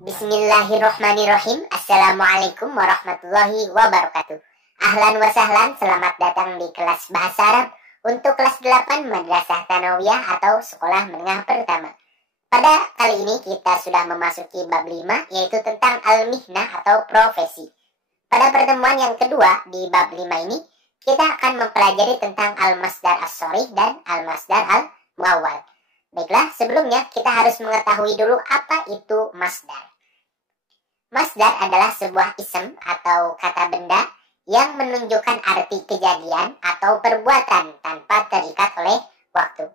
Bismillahirrohmanirrohim. Assalamualaikum warahmatullahi wabarakatuh. Ahlan wa sahlan, selamat datang di kelas Bahasa Arab untuk kelas 8 Madrasah Tsanawiyah atau Sekolah Menengah Pertama. Pada kali ini kita sudah memasuki bab 5, yaitu tentang al-mihnah atau profesi. Pada pertemuan yang kedua di bab 5 ini, kita akan mempelajari tentang al-masdar as-sharih dan al-masdar al-muawwal. Baiklah, sebelumnya kita harus mengetahui dulu apa itu masdar. Masdar adalah sebuah isem atau kata benda yang menunjukkan arti kejadian atau perbuatan tanpa terikat oleh waktu.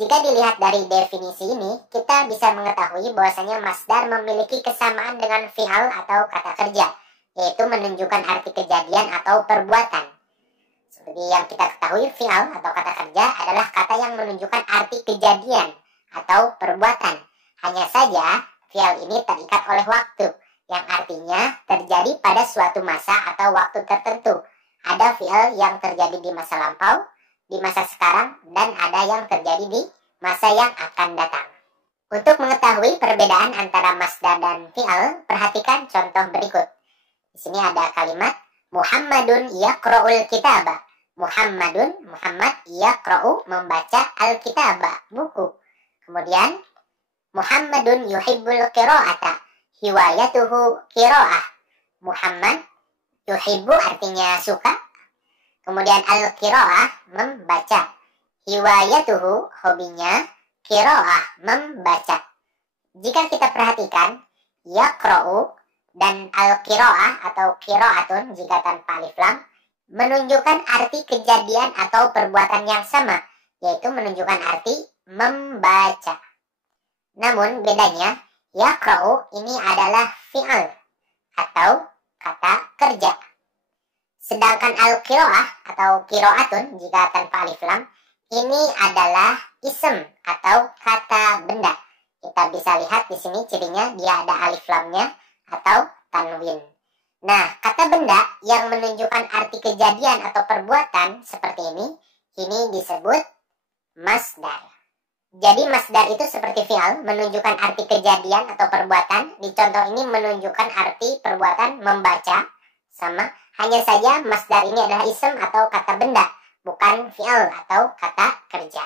Jika dilihat dari definisi ini, kita bisa mengetahui bahwasanya masdar memiliki kesamaan dengan fi'al atau kata kerja, yaitu menunjukkan arti kejadian atau perbuatan. Seperti yang kita ketahui, fi'al atau kata kerja adalah kata yang menunjukkan arti kejadian atau perbuatan. Hanya saja, fi'al ini terikat oleh waktu, yang artinya terjadi pada suatu masa atau waktu tertentu. Ada fi'il yang terjadi di masa lampau, di masa sekarang, dan ada yang terjadi di masa yang akan datang. Untuk mengetahui perbedaan antara masdar dan fi'il, perhatikan contoh berikut. Di sini ada kalimat Muhammadun yaqra'ul kitaba. Muhammad yaqra'u, membaca, al-kitaba, buku. Kemudian Muhammadun yuhibbul qira'ata. Hiwayatuhu qira'ah. Muhammad yuhibbu artinya suka. Kemudian al-qira'ah, membaca. Hiwayatuhu, hobinya. Qira'ah, membaca. Jika kita perhatikan, yaqra'u dan al-qira'ah atau qira'atun jika tanpa alif lam menunjukkan arti kejadian atau perbuatan yang sama, yaitu menunjukkan arti membaca. Namun bedanya, yaqra'u ini adalah fi'al atau kata kerja. Sedangkan al-qira'ah atau qira'atun jika tanpa alif lam ini adalah ism atau kata benda. Kita bisa lihat di sini cirinya, dia ada alif lamnya atau tanwin. Nah, kata benda yang menunjukkan arti kejadian atau perbuatan seperti ini disebut masdar. Jadi masdar itu seperti fi'al, menunjukkan arti kejadian atau perbuatan. Di contoh ini menunjukkan arti perbuatan membaca, sama. Hanya saja masdar ini adalah isem atau kata benda, bukan fi'al atau kata kerja.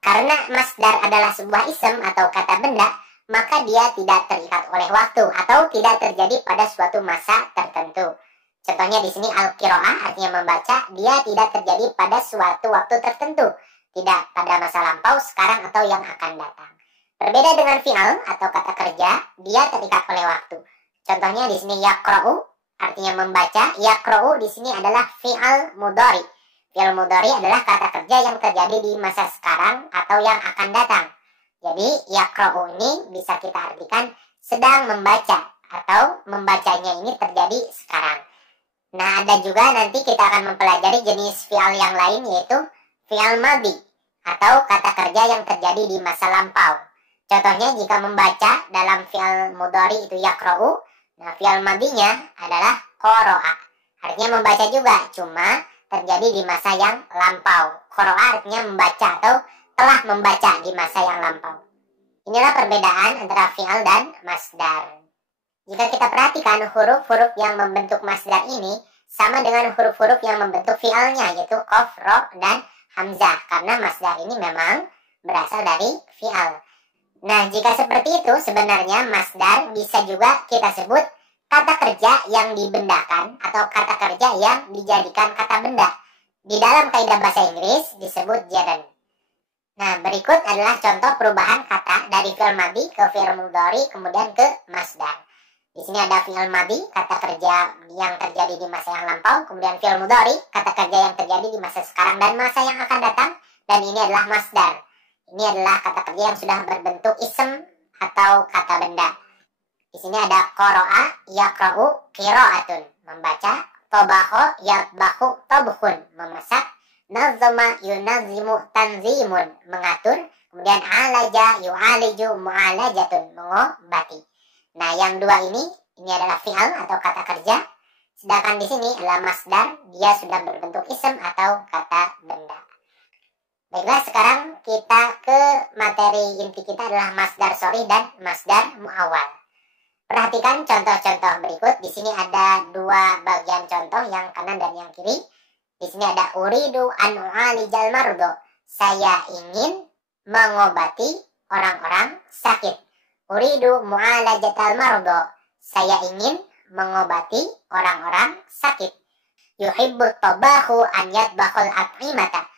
Karena masdar adalah sebuah isem atau kata benda, maka dia tidak terikat oleh waktu atau tidak terjadi pada suatu masa tertentu. Contohnya di sini al-qira'ah artinya membaca, dia tidak terjadi pada suatu waktu tertentu. Tidak pada masa lampau, sekarang, atau yang akan datang. Berbeda dengan fi'al atau kata kerja, dia terikat oleh waktu. Contohnya di sini yaqra'u artinya membaca. Yaqra'u di sini adalah fi'al mudhari. Fi'al mudhari adalah kata kerja yang terjadi di masa sekarang atau yang akan datang. Jadi yaqra'u ini bisa kita artikan sedang membaca atau membacanya ini terjadi sekarang. Nah, ada juga nanti kita akan mempelajari jenis fi'al yang lain, yaitu fi'al madhi atau kata kerja yang terjadi di masa lampau. Contohnya jika membaca dalam fi'al mudhari itu yaqra'u, nah fi'al madhinya adalah qara'a. Artinya membaca juga, cuma terjadi di masa yang lampau. Qara'a artinya membaca atau telah membaca di masa yang lampau. Inilah perbedaan antara fi'al dan masdar. Jika kita perhatikan huruf-huruf yang membentuk masdar ini sama dengan huruf-huruf yang membentuk fi'alnya, yaitu qaf, ro, dan hamzah, karena masdar ini memang berasal dari fi'al. Nah, jika seperti itu, sebenarnya masdar bisa juga kita sebut kata kerja yang dibendakan atau kata kerja yang dijadikan kata benda. Di dalam kaidah bahasa Inggris disebut gerund. Nah, berikut adalah contoh perubahan kata dari fi'il madhi ke fi'il mudhari kemudian ke masdar. Di sini ada fi'il madhi, kata kerja yang terjadi di masa yang lampau, kemudian fi'il mudhari, kata kerja yang terjadi di masa sekarang dan masa yang akan datang, dan ini adalah masdar. Ini adalah kata kerja yang sudah berbentuk isem atau kata benda. Di sini ada qara'a yaqra'u qira'atun, membaca, tabaho yatbahu tabkhun, memasak, nazama yunazimu tanzimun, mengatur, kemudian alaja yu'aliju mu'alajatun, mengobati. Nah, yang dua ini adalah fi'al atau kata kerja. Sedangkan di sini adalah masdar, dia sudah berbentuk isem atau kata benda. Baiklah, sekarang kita ke materi inti kita adalah masdar sharih dan masdar muawwal. Perhatikan contoh-contoh berikut. Di sini ada dua bagian contoh, yang kanan dan yang kiri. Di sini ada uridu an u'alijal mardo. Saya ingin mengobati orang-orang sakit. Uridu mu'alajatal mardo. Saya ingin mengobati orang-orang sakit. Yuhibbut tabahu an yatbakhul at'imata.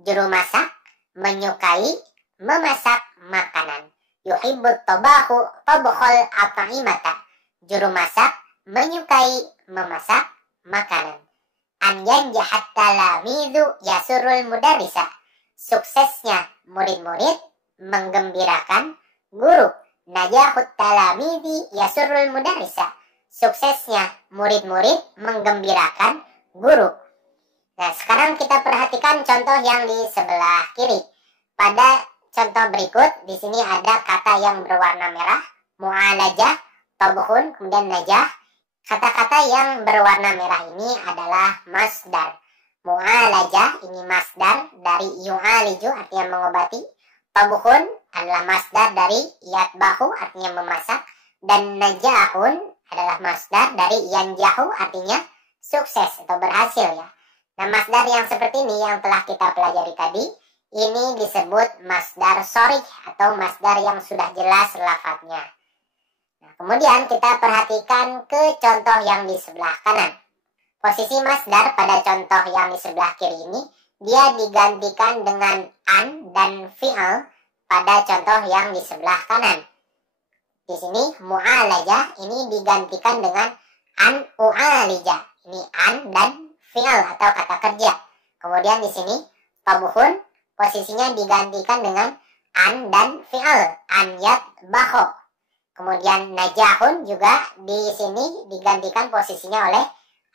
Juru masak menyukai memasak makanan. Yuhibbut tabahu tabkhul at'imata. Juru masak menyukai memasak makanan. An yanjahat talamidu yasurul mudarrisa. Suksesnya murid-murid menggembirakan guru. Najahut talamidi yasurul mudarrisa. Suksesnya murid-murid menggembirakan guru. Nah, sekarang kita perhatikan contoh yang di sebelah kiri. Pada contoh berikut, di sini ada kata yang berwarna merah, mu'alajah, tabkhun, kemudian najah. Kata-kata yang berwarna merah ini adalah masdar. Mu'alajah ini masdar dari yu'aliju, artinya mengobati. Tabkhun adalah masdar dari yatbahu, artinya memasak. Dan najahun adalah masdar dari yanjahu, artinya sukses atau berhasil ya. Nah, masdar yang seperti ini yang telah kita pelajari tadi, ini disebut masdar sharih atau masdar yang sudah jelas lafadznya. Nah, kemudian kita perhatikan ke contoh yang di sebelah kanan. Posisi masdar pada contoh yang di sebelah kiri ini, dia digantikan dengan an dan fi'al pada contoh yang di sebelah kanan. Di sini mu'alajah ini digantikan dengan an u'alijah. Ini an dan fi'al atau kata kerja. Kemudian di sini tabkhun posisinya digantikan dengan an dan fi'al, an yatbakhu. Kemudian najahun juga di sini digantikan posisinya oleh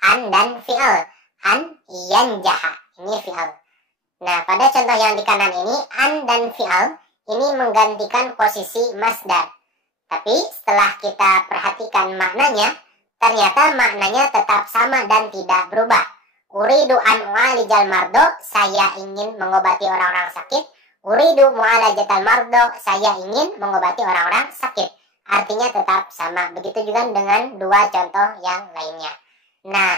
an dan fi'al, an yanjaha. Ini fi'al. Nah, pada contoh yang di kanan ini, an dan fi'al ini menggantikan posisi masdar. Tapi setelah kita perhatikan maknanya, ternyata maknanya tetap sama dan tidak berubah. Uridu an u'alijal mardo, saya ingin mengobati orang-orang sakit. Uridu mu'alajatal mardo, saya ingin mengobati orang-orang sakit. Artinya tetap sama. Begitu juga dengan dua contoh yang lainnya. Nah,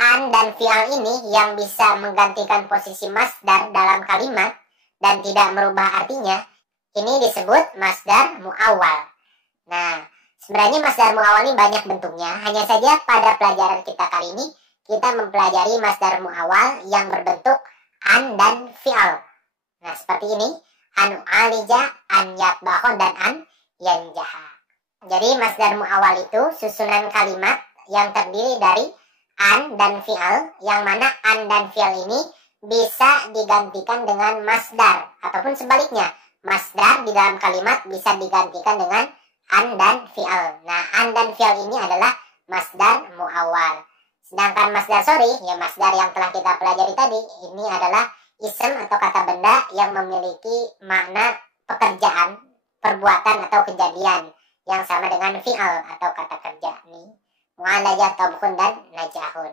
an dan fi'al ini yang bisa menggantikan posisi masdar dalam kalimat dan tidak merubah artinya, ini disebut masdar mu'awwal. Nah, sebenarnya masdar mu'awwal ini banyak bentuknya. Hanya saja pada pelajaran kita kali ini, kita mempelajari masdar mu'awwal yang berbentuk an dan fi'al. Nah, seperti ini. An u'alija, an yatbakhu, dan an yanjaha. Jadi masdar mu'awwal itu susunan kalimat yang terdiri dari an dan fi'al, yang mana an dan fi'al ini bisa digantikan dengan masdar, ataupun sebaliknya, masdar di dalam kalimat bisa digantikan dengan an dan fi'al. Nah, an dan fi'al ini adalah masdar mu'awwal. Sedangkan masdar sharih, ya masdar yang telah kita pelajari tadi, ini adalah ism atau kata benda yang memiliki makna pekerjaan, perbuatan atau kejadian yang sama dengan fi'al atau kata kerja nih. Mu'alajah, tabkhun, dan najahun.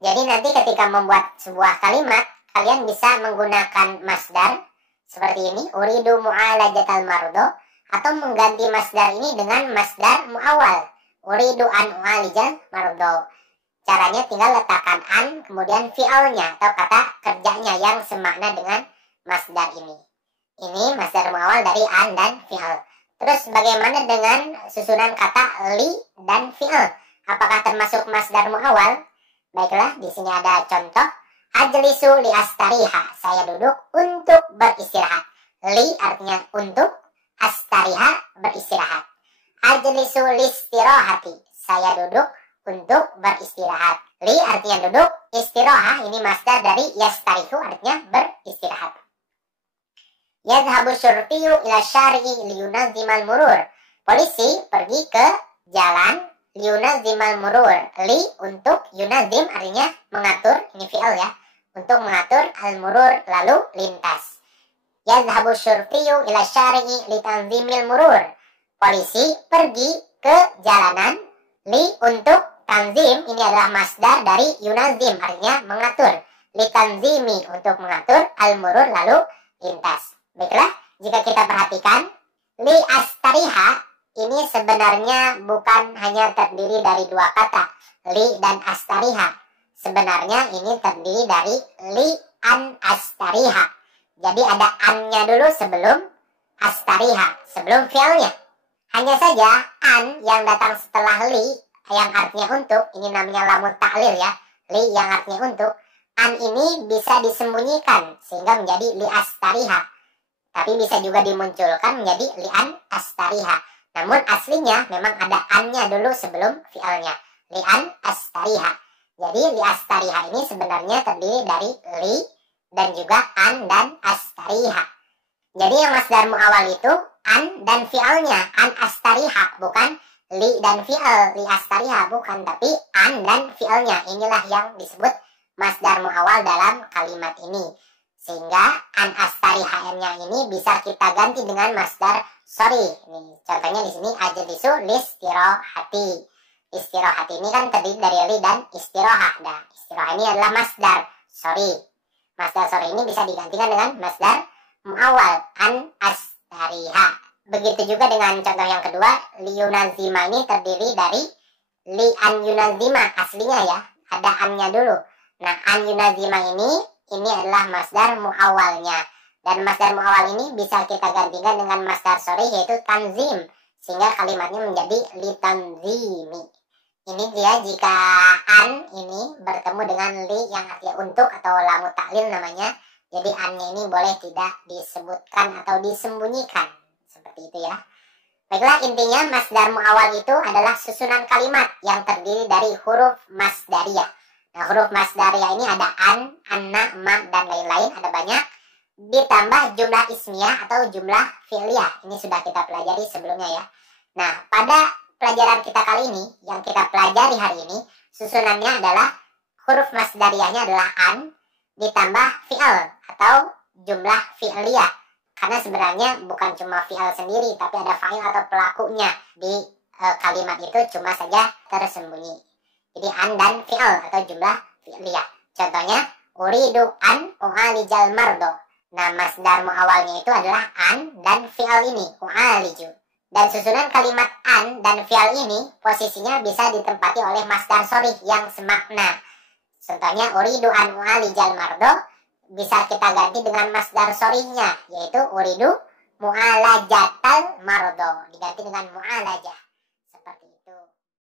Jadi nanti ketika membuat sebuah kalimat, kalian bisa menggunakan masdar seperti ini, uridu mu'alajatal mardo, atau mengganti masdar ini dengan masdar mu'awwal, uridu an u'alijal mardo. Caranya tinggal letakkan an, kemudian fi'alnya atau kata kerjanya yang semakna dengan masdar ini. Ini masdar mu'awwal dari an dan fi'al. Terus bagaimana dengan susunan kata li dan fi'al? Apakah termasuk masdar mu'awwal? Baiklah, di sini ada contoh. Ajlisu li astariha. Saya duduk untuk beristirahat. Li artinya untuk, astariha beristirahat. Ajlisu listirahati. Saya duduk untuk beristirahat. Li artinya duduk, istirahah ini masdar dari yastarihu artinya beristirahat. Yadhabu syurtiyu ila syari'i liyunazimal murur. Polisi pergi ke jalan liyunazimal murur. Li untuk, yunazim artinya mengatur, ini fi'al ya, untuk mengatur, al-murur lalu lintas. Yadhabu syurtiyu ila syari'i litanzimil murur. Polisi pergi ke jalanan, li untuk, tanzim ini adalah masdar dari yunazim artinya mengatur, litanzimi untuk mengatur, al-murur lalu lintas. Baiklah, jika kita perhatikan, li astariha ini sebenarnya bukan hanya terdiri dari dua kata, li dan astariha. Sebenarnya ini terdiri dari li an astariha. Jadi ada an-nya dulu sebelum astariha, sebelum fi'alnya. Hanya saja an yang datang setelah li, yang artinya untuk, ini namanya lamun ta'lil ya, li yang artinya untuk, an ini bisa disembunyikan sehingga menjadi li astariha. Tapi bisa juga dimunculkan menjadi li an astariha. Namun aslinya memang ada an-nya dulu sebelum fi'alnya, li an astariha. Jadi li astariha ini sebenarnya terdiri dari li dan juga an dan astariha. Jadi yang masdar muawal itu an dan fi'alnya, an astariha, bukan li dan fi'al, li astariha bukan, tapi an dan fi'alnya. Inilah yang disebut masdar muawal dalam kalimat ini. Sehingga an astariha-nya ini bisa kita ganti dengan masdar sorry. Nih, contohnya di sini ajlisu listirahati. Istirahati ini kan terdiri dari li dan istirohah. Nah, istirohah ini adalah masdar sorry. Masdar sorry ini bisa digantikan dengan masdar muawal an astariha. Begitu juga dengan contoh yang kedua, liyunazima ini terdiri dari li an yunazima aslinya ya, ada an-nya dulu. Nah, an yunazima ini adalah masdar muawalnya. Dan masdar muawal ini bisa kita gantikan dengan masdar sorry yaitu tanzim, sehingga kalimatnya menjadi litanzimi. Ini dia jika an ini bertemu dengan li yang artinya untuk atau lamu taklil namanya. Jadi an-nya ini boleh tidak disebutkan atau disembunyikan. Seperti itu ya. Baiklah, intinya masdar muawal itu adalah susunan kalimat yang terdiri dari huruf masdariyah. Nah, huruf masdariyah ini ada an, anna, ma, dan lain-lain, ada banyak. Ditambah jumlah ismiyah atau jumlah fi'liyah. Ini sudah kita pelajari sebelumnya ya. Nah, pada pelajaran kita kali ini, yang kita pelajari hari ini, susunannya adalah huruf masdariyahnya adalah an, ditambah fi'al atau jumlah fi'liyah. Karena sebenarnya bukan cuma fi'al sendiri, tapi ada fa'il atau pelakunya di kalimat itu cuma saja tersembunyi. Jadi an dan fi'al atau jumlah fi'liyah. Contohnya, uridu an u'alijal mardo. Nah, masdar muawalnya itu adalah an dan fi'al ini, u'aliju. Dan susunan kalimat an dan fi'al ini posisinya bisa ditempati oleh masdar sorry yang semakna. Contohnya, uridu an u'alijal mardo bisa kita ganti dengan masdar sorry-nya, yaitu uridu mu'alajatal mardo, diganti dengan mu'alajah.